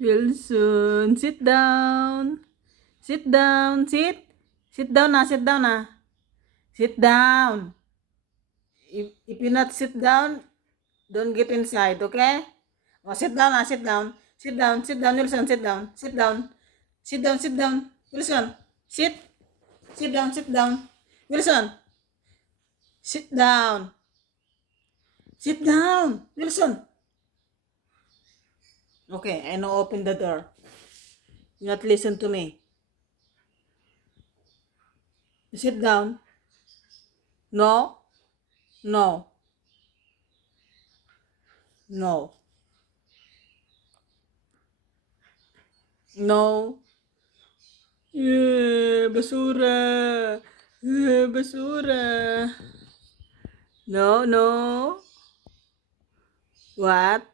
Wilson, sit down. Sit down, sit. Sit down na, sit down na. Sit down. If you not sit down, don't get inside, okay? Oh, sit down na, sit down. Sit down, sit down, Wilson, sit down. Sit down. Sit down, sit down. Wilson, sit. Sit down, sit down. Wilson, sit down. Sit down, Wilson. Okay, I now open the door. You not listen to me. You sit down. No, no, no, no. Basura. Basura. No, no. What?